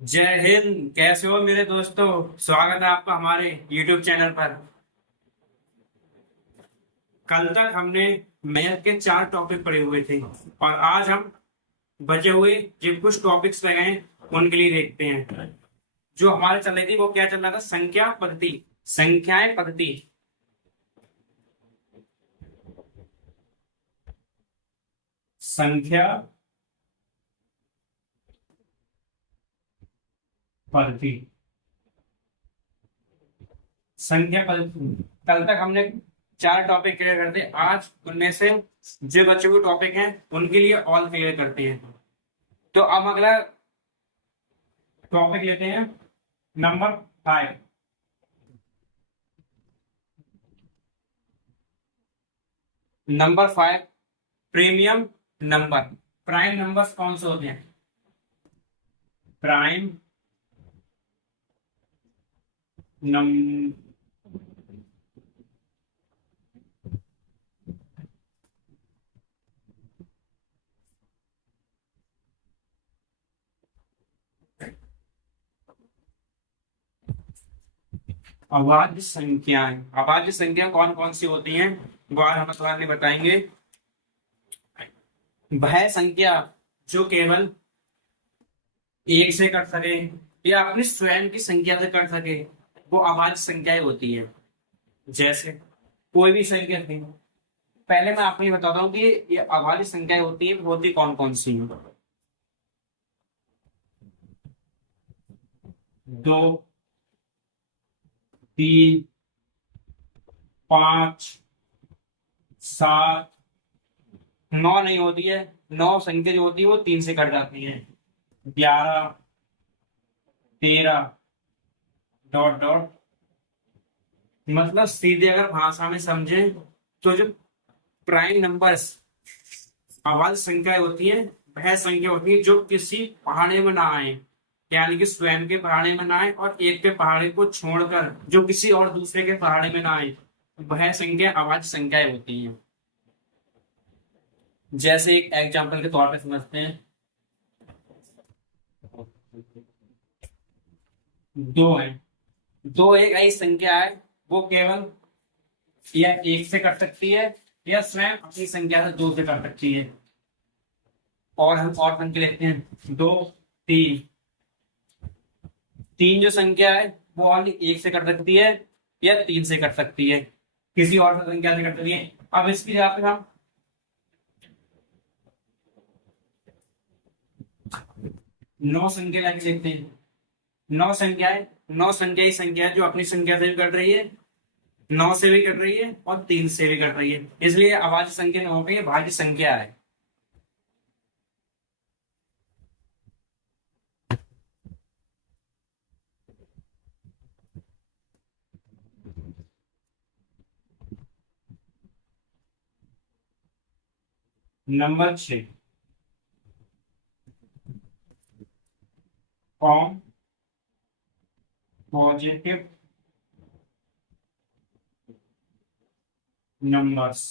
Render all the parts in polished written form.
जय हिंद। कैसे हो मेरे दोस्तों? स्वागत है आपका हमारे YouTube चैनल पर। कल तक हमने मैथ के 4 टॉपिक पढ़े हुए थे और आज हम बचे हुए जो कुछ टॉपिक्स रह गए हैं उनके लिए देखते हैं। जो हमारे चल रही थी वो क्या चल रहा था? संख्या पद्धति, संख्याएं पद्धति, संख्या पद्धति, संख्या पद्धति। कल तक हमने 4 टॉपिक क्लियर करते। आज उनमें से जो बचे हुए टॉपिक हैं उनके लिए ऑल क्लियर करते हैं। तो अब अगला टॉपिक लेते हैं, number 5। Number 5, premium number. Prime numbers कौन से होते हैं? Prime number. अभाज्य संख्याएं, अभाज्य संख्या कौन कौन सी होती हैं वो आज हम थोड़ा बताएंगे। वह संख्या जो केवल एक से कट सके या अपनी स्वयं की संख्या से कट सके वो अभाज्य संख्याएं होती हैं। जैसे कोई भी संख्या थी, पहले मैं आपको ये बताता हूँ कि ये अभाज्य संख्याएं होती है, होती कौन कौन सी हैं। 2, 3, 5, 7, 9 नहीं होती है। 9 संख्या जो होती है वो 3 से कट जाती है। 11, 13, डॉट डॉट। मतलब सीधे अगर भाषा में समझे तो जो प्राइम नंबर्स अभाज्य संख्याएं होती है वह संख्या होती है जो किसी पहाड़े में ना आए, यानी कि स्वयं के पहाड़े में ना आए और एक के पहाड़े को छोड़कर जो किसी और दूसरे के पहाड़े में ना आए, वह संख्या अभाज्य संख्याएं होती हैं। जैसे एक एग्जाम्पल के तौर पे समझते हैं। 2 है, 2 एक ऐसी संख्या है वो केवल या एक से कट सकती है या स्वयं अपनी संख्या से 2 से कट सकती है। और हम और संख्या लेते हैं। 2, 3। 3 जो संख्या है वो वाली एक से कट सकती है या 3 से कट सकती है, किसी और संख्या से कट सकती है। अब इसकी जगह पे हम 9 संख्या लेके देखते हैं। 9 संख्या है, 9 संख्या ही संख्या है जो अपनी संख्या से भी कट रही है, 9 से भी कट रही है और 3 से भी कट रही है, इसलिए अभाज्य संख्या नहीं हो गई, भाज्य संख्या है। Number 6, com positive numbers.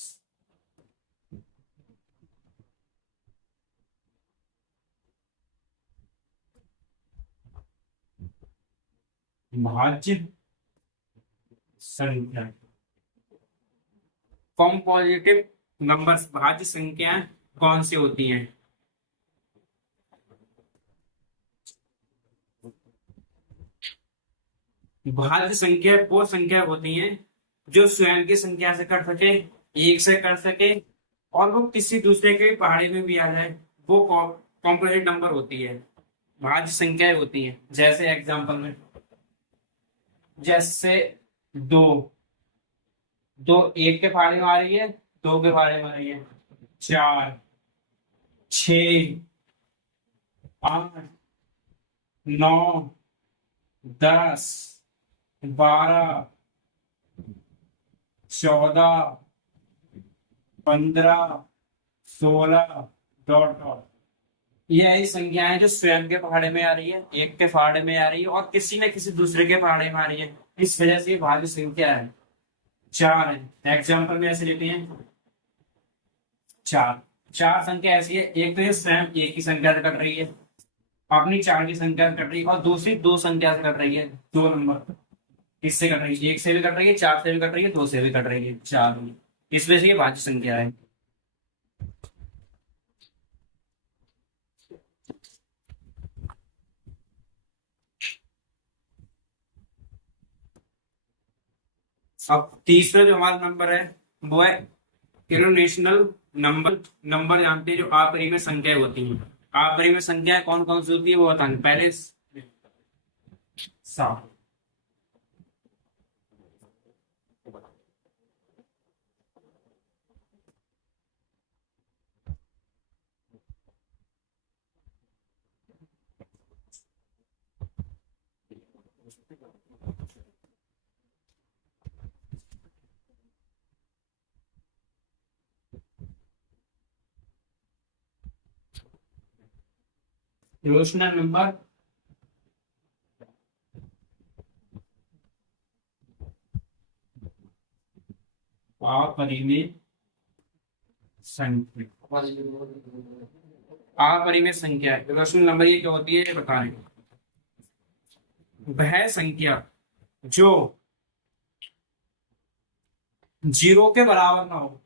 भाज्य संख्या, कॉम पॉजिटिव नंबर्स भाज्य संख्याएं कौन सी होती हैं? भाज्य संख्या वो संख्या होती हैं जो स्वयं की संख्या से कट सके, एक से कट सके और वो किसी दूसरे के पहाड़ी में भी आ जाए, वो कॉम्पोजिट नंबर होती है, भाज्य संख्याएं होती हैं। जैसे एग्जांपल में, जैसे 2, 2 एक के पहाड़े में आ रही है, 2 के पहाड़े में आ रही है। 4, 6, 8, 9, 10, 12, 14, 15, 16, डॉट डॉट। ये ऐसी संख्याएं जो स्वयं के पहाड़े में आ रही है, एक के पहाड़े में आ रही है और किसी न किसी दूसरे के पहाड़े में आ रही है, इस वजह से ये भाज्य संख्या है। 4 है, एग्जाम्पल में ऐसे लेते हैं। 4, 4 संख्या ऐसी है, एक तो ये स्वयं एक ही संख्या से कट रही है, अपनी 4 की संख्या से कट रही है और दूसरी 2 संख्या से कट रही है, 2 नंबर किससे कट रही है, 1 से भी कट रही है, 4 से भी कट रही है, 2 से भी कट रही है, 4। इस वजह से ये भाज्य संख्या है। अब तीसरा जो हमारा नंबर है वो है इरोनेशनल नंबर। नंबर जानते हैं जो अपरिमेय संख्याएं होती हैं। अपरिमेय संख्याएं कौन कौन सी होती है वो बताएं पहले। 7। इरोनेशनल नंबर अपरिमेय संख्या। अपरिमेय संख्या इरोनेशनल नंबर ये क्या होती है बता रहे। वह संख्या जो 0 के बराबर ना हो,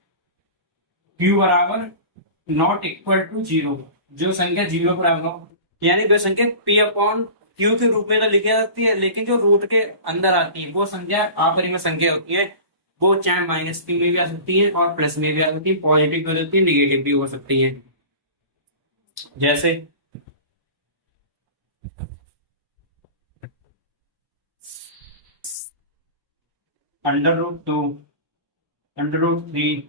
q बराबर नॉट इक्वल टू 0। जो संख्या 0 के बराबर हो, यानी वह संख्या p अपॉन q के रूप में तो लिखी जा सकती है, लेकिन जो रूट के अंदर आती है वो संख्या अपरिमेय संख्या होती है। वो चाहे माइनस p में भी आ सकती है और प्लस में भी आ सकती है, पॉजिटिव भी हो सकती है, निगेटिव भी हो सकती है। जैसे √2, √3,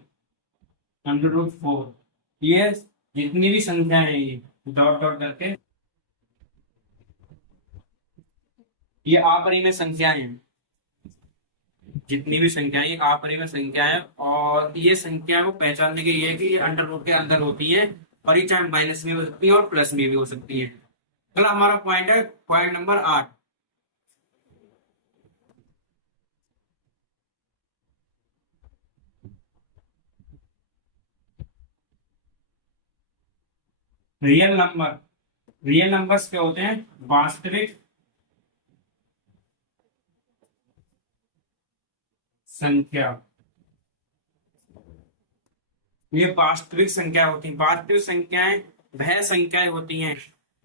√4, ये जितनी भी संख्या है ये डॉट डॉट करके ये अपरिमेय संख्याएं हैं। जितनी भी संख्या है ये अपरिमेय संख्या है और ये संख्या को पहचानने के लिए है कि ये अंडर रूट के अंदर होती है और ये चाहे माइनस में हो सकती है और प्लस में भी हो सकती है। अगला हमारा पॉइंट है point number 8। Real number. Real numbers क्या होते हैं, वास्तविक संख्या। ये वास्तविक संख्या होती है। वास्तविक संख्याएं वह संख्याएं होती हैं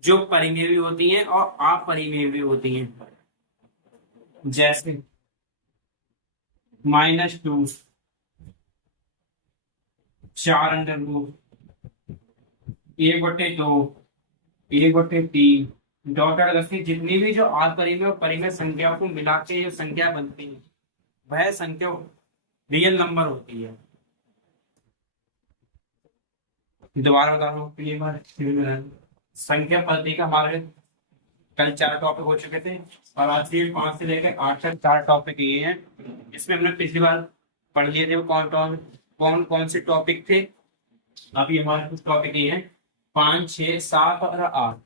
जो परिमेय भी होती हैं और अपरिमेय भी होती हैं। जैसे -2, 4√, 1/2, 1/3, डॉट डॉट करके जितनी भी जो अपरिमेय और परिमेय संख्या को मिला के जो संख्या बनती है वह संख्या रियल नंबर होती है। दोबारा बता रहा हूँ, ये बार संख्या पद्धति का हमारे कल 4 टॉपिक हो चुके थे और आज के 5 से लेकर 8 तक 4 टॉपिक ये हैं। इसमें हमने पिछली बार पढ़ लिए थे वो कौन कौन से टॉपिक थे। अभी हमारे कुछ टॉपिक ये हैं 5, 6, 7 और 8।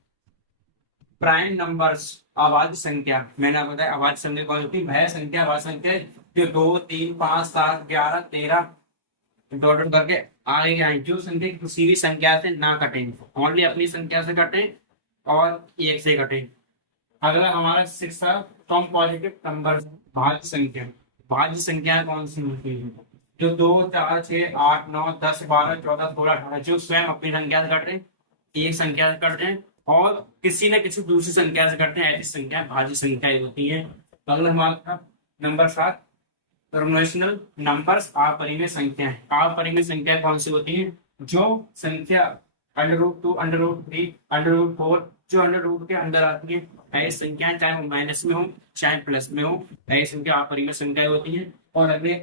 प्राइम नंबर्स अभाज्य संख्या। मैंने आपको बताया अभाज्य संख्या कौन होती है, वह संख्या अभाज्य संख्या जो 2, 3, 5, 7, 11, 13 डॉट डॉट करके आगे आए जो संख्या किसी भी संख्या से ना कटे, ओनली अपनी संख्या से कटे और एक से कटे। अगला हमारा 6 फ्रॉम पॉजिटिव नंबर भाज्य संख्या। भाज्य संख्या कौन सी होती है, जो 2, 4, 6, 8, 9, 10, 12, 14, 16, 18 जो स्वयं अपनी संख्या से कट रहे, एक संख्या से कट रहे और किसी न किसी दूसरी संख्या से कट रहे, ऐसी संख्या भाज्य संख्याएं होती है। अगला हमारा नंबर 7 टर्मिनेशनल नंबर्स अपरिमेय संख्या है। अपरिमेय संख्या कौन सी होती है, जो संख्या √2, √3, √4 जो अंडर रूट के अंदर आती है, ऐसी संख्याएं चाहे वो माइनस में हो चाहे प्लस में हो, ऐसी संख्या अपरिमेय संख्याएं होती है। और अगले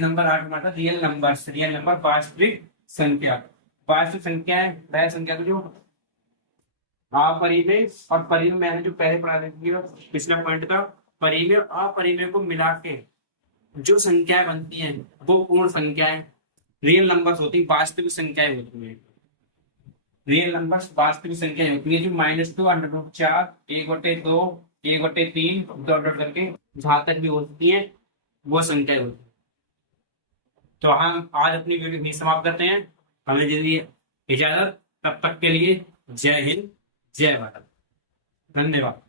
नंबर 8 में आता है रियल नंबर्स। रियल नंबर वास्तविक संख्या। वास्तविक संख्या है वह संख्या जो अपरिमेय और परिमेय, मैंने जो पहले पढ़ा पिछला पॉइंट था, परिमेय और अपरिमेय को मिला के जो संख्याएं बनती हैं वो पूर्ण संख्याएं रियल नंबर्स होती है, वास्तविक संख्याएं होती हैं। रियल नंबर्स वास्तविक संख्याएं होती है जो -2, √4, 1/2, 1/3 डॉट डॉट करके जहां तक भी होती है वो संख्याएं होती है। तो हम आज अपनी वीडियो भी समाप्त करते हैं। हमें दीजिए इजाजत, तब तक के लिए जय हिंद, जय भारत। धन्यवाद।